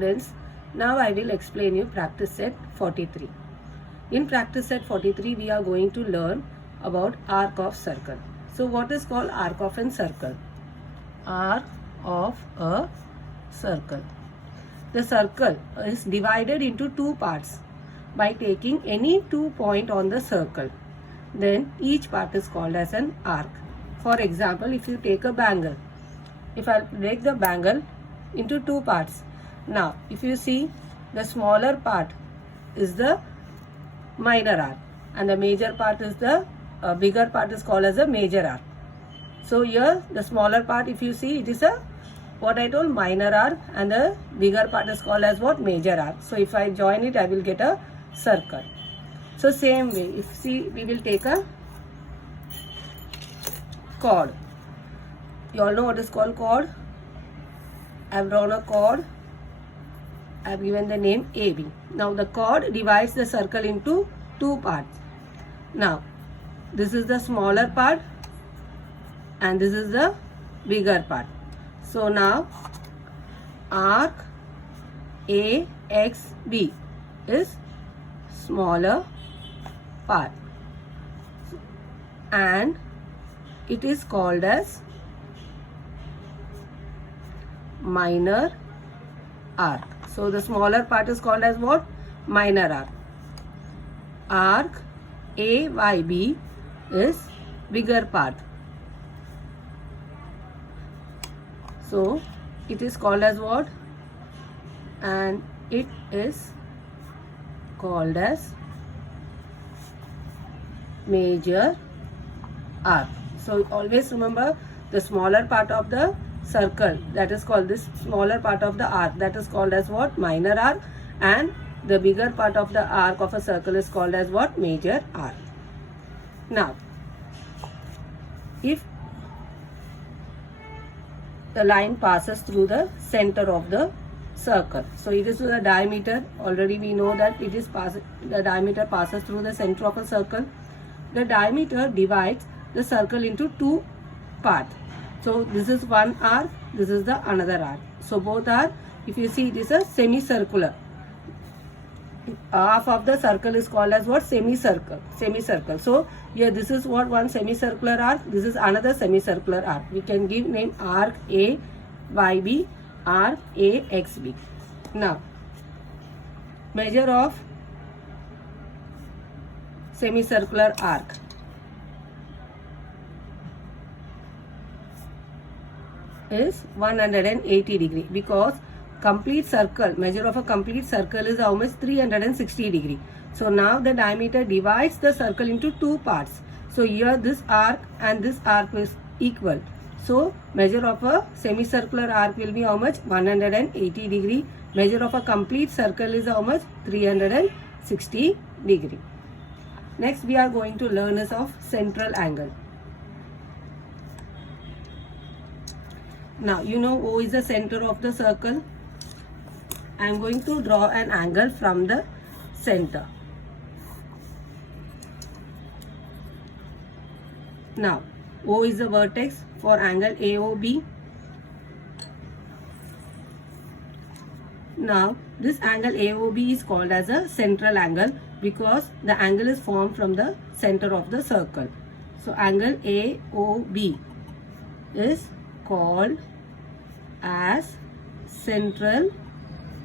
students, now I will explain you practice set 43. In practice set 43 we are going to learn about arc of circle. So what is called arc of a circle? Arc of a circle. The circle is divided into two parts by taking any 2 points on the circle. Then each part is called as an arc. For example, if you take a bangle, if I break the bangle into 2 parts. Now, if you see, the smaller part is the minor arc and the major part is the bigger part is called as a major arc. So here the smaller part, if you see, it is a what I told minor arc, and the bigger part is called as what? Major arc. So if I join it, I will get a circle. So same way, if see, we will take a chord. You all know what is called chord. I have drawn a chord. I have given the name AB. Now the chord divides the circle into 2 parts. Now this is the smaller part and this is the bigger part. So now arc AXB is smaller part and it is called as minor arc. So the smaller part is called as what? Minor arc. Arc AYB is bigger part. So it is called as what? And it is called as major arc. So always remember the smaller part of the circle, that is called this smaller part of the arc, that is called as what? Minor arc, and the bigger part of the arc of a circle is called as what? Major arc. Now if the line passes through the center of the circle, so it is to the diameter, already we know that it is the diameter passes through the center of a circle. The diameter divides the circle into 2 parts. So this is one arc, this is the another arc. So both are, if you see, it is a semicircular. Half of the circle is called as what? Semicircle. So here this is what? One semicircular arc, this is another semicircular arc. We can give name arc AYB, arc AXB. Now measure of semicircular arc. Is 180 degree, because complete circle, measure of a complete circle is how much? 360 degree. So now the diameter divides the circle into 2 parts. So here this arc and this arc is equal. So measure of a semicircular arc will be how much? 180 degree. Measure of a complete circle is how much? 360 degree. Next we are going to learn is of central angle. Now you know O is the center of the circle. I am going to draw an angle from the center. Now O is the vertex for angle AOB. Now this angle AOB is called as a central angle because the angle is formed from the center of the circle. So angle AOB is called as central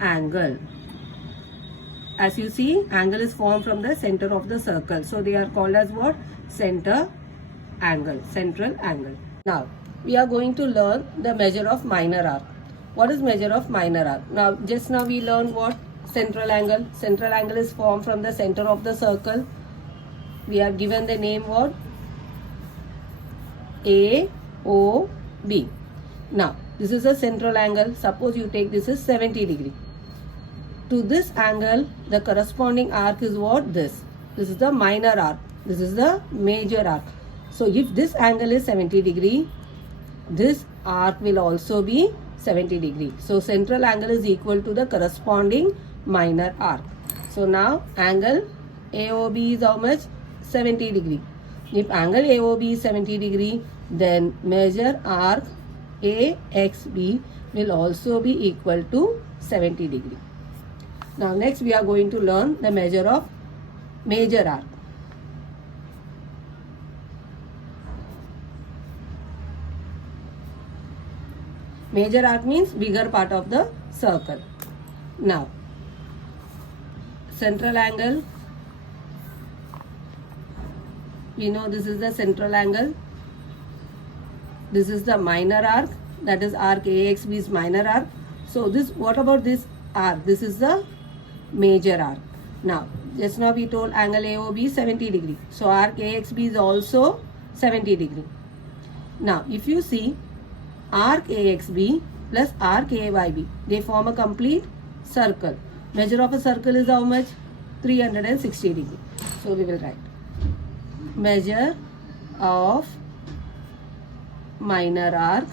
angle. As you see, angle is formed from the center of the circle. So they are called as what? Center angle, central angle. Now we are going to learn the measure of minor arc. What is measure of minor arc? Now just now we learned what? Central angle. Central angle is formed from the center of the circle. We have given the name what? AOB. Now this is a central angle. Suppose you take this is 70 degree. To this angle, the corresponding arc is what? This. This is the minor arc. This is the major arc. So if this angle is 70 degree, this arc will also be 70 degree. So central angle is equal to the corresponding minor arc. So now angle AOB is how much? 70 degree. If angle AOB is 70 degree, then measure arc AXB will also be equal to 70 degree. Now next we are going to learn the measure of major arc. Major arc means bigger part of the circle. Now central angle, we know this is the central angle. This is the minor arc, that is arc AXB is minor arc. So this, what about this arc? This is the major arc. Now just now we told angle AOB is 70 degree. So arc AXB is also 70 degree. Now if you see arc AXB plus arc AYB, they form a complete circle. Measure of a circle is how much? 360 degree. So we will write measure of minor arc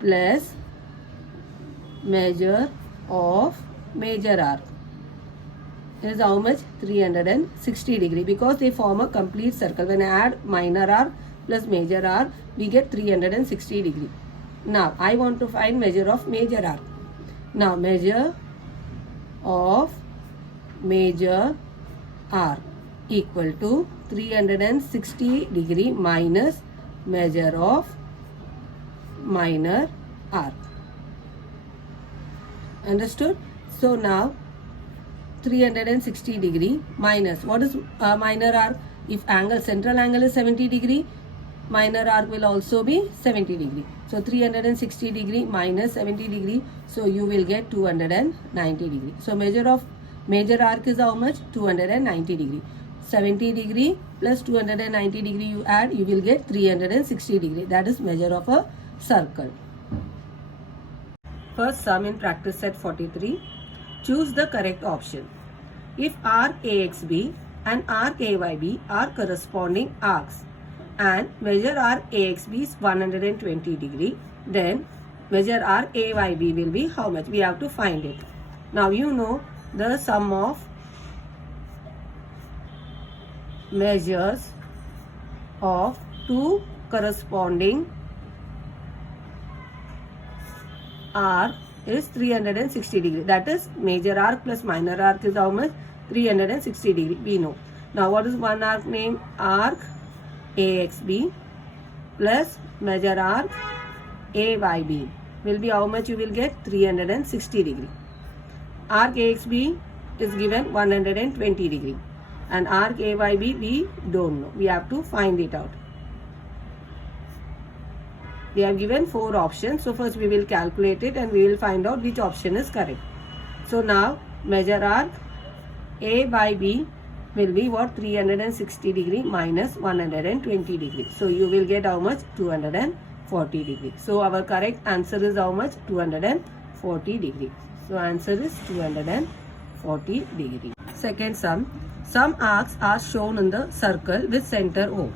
plus measure of major arc is how much? 360 degree, because they form a complete circle. When I add minor arc plus major arc, we get 360 degree. Now I want to find measure of major arc. Now measure of major arc equal to 360 degree minus measure of minor arc. Understood? So now 360 degree minus, what is minor arc? If angle, central angle is 70 degree, minor arc will also be 70 degree. So 360 degree minus 70 degree, so you will get 290 degree. So measure of major arc is how much? 290 degree. 70 degree plus 290 degree you add, you will get 360 degree. That is measure of a circle. First sum in practice set 43. Choose the correct option. If arc AXB and arc AYB are corresponding arcs and measure arc AXB is 120 degree, then measure arc AYB will be how much? We have to find it. Now you know the sum of measures of two corresponding arc is 360 degree. That is major arc plus minor arc is how much? 360 degree. We know. Now what is one arc name? Arc AXB plus measure arc AYB will be how much? You will get 360 degree. Arc AXB is given 120 degree and arc AYB we don't know. We have to find it out. We have given 4 options. So first we will calculate it and we will find out which option is correct. So now measure arc A by B will be what? 360 degree minus 120 degree. So you will get how much? 240 degree. So our correct answer is how much? 240 degree. So answer is 240 degree. Second sum. Some arcs are shown in the circle with center O.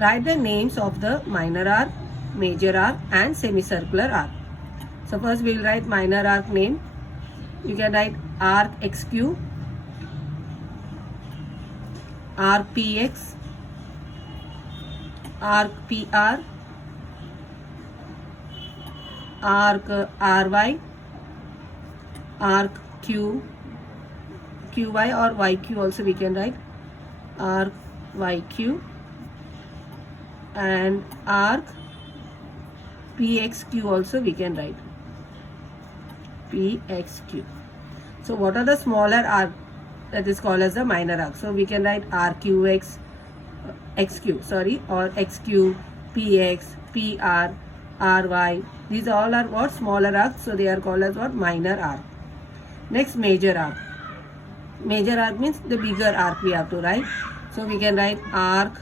Write the names of the minor arc, major arc and semicircular arc. So first we will write minor arc name. You can write arc XQ, arc PX, arc PR, arc RY, arc QY or YQ also we can write, arc YQ and arc PXQ also we can write, PXQ. So what are the smaller arc that is called as the minor arc? So we can write RQX, XQ, sorry, or XQ, PX, PR, RY. These all are what? Smaller arcs. So they are called as what? Minor arc. Next, major arc. Major arc means the bigger arc we have to write. So we can write arc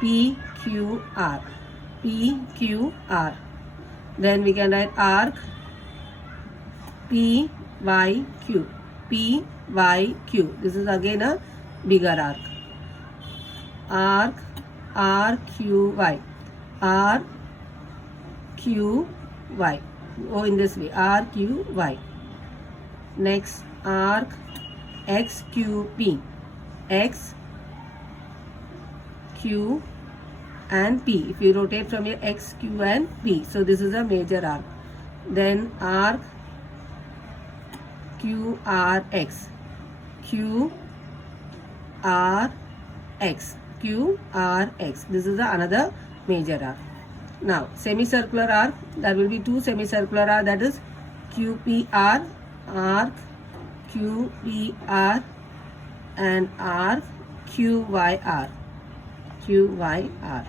PQR. PQR. Then we can write arc PYQ. PYQ. This is again a bigger arc. Arc RQY. RQY. Oh, in this way. RQY. Next, arc XQP. X, Q and P. If you rotate from here, X, Q and P. So this is a major arc. Then arc QRX, QRX, QRX. This is the another major arc. Now semicircular arc, there will be two semicircular arc, that is QPR arc, QPR, and arc QYR, QYR.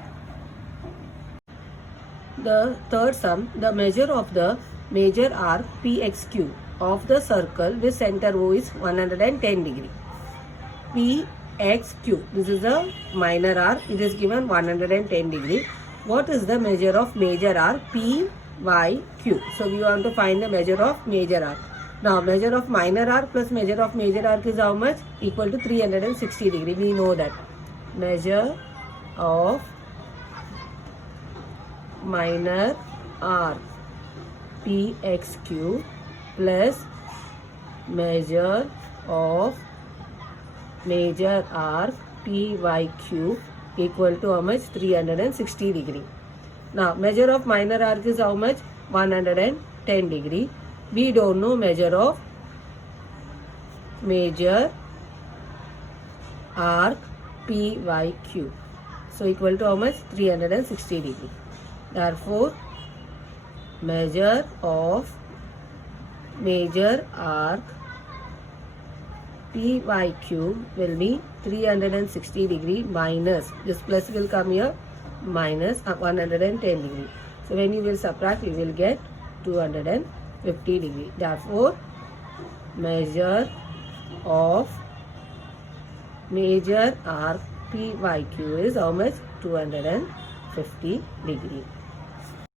The third sum, the measure of the major arc PXQ of the circle with center O is 110 degree. PXQ, this is a minor arc, it is given 110 degree. What is the measure of major arc PYQ? So we want to find the measure of major arc. Now measure of minor arc plus measure of major arc is how much? Equal to 360 degree. We know that. Measure of minor arc PXQ plus measure of major arc PYQ equal to how much? 360 degree. Now measure of minor arc is how much? 110 degree. We don't know measure of major arc PYQ. So equal to how much? 360 degree. Therefore, measure of major arc PYQ will be 360 degree minus, this plus will come here, minus 110 degree. So when you will subtract, you will get 250 degree. Therefore, measure of major arc PYQ is how much? 250 degree.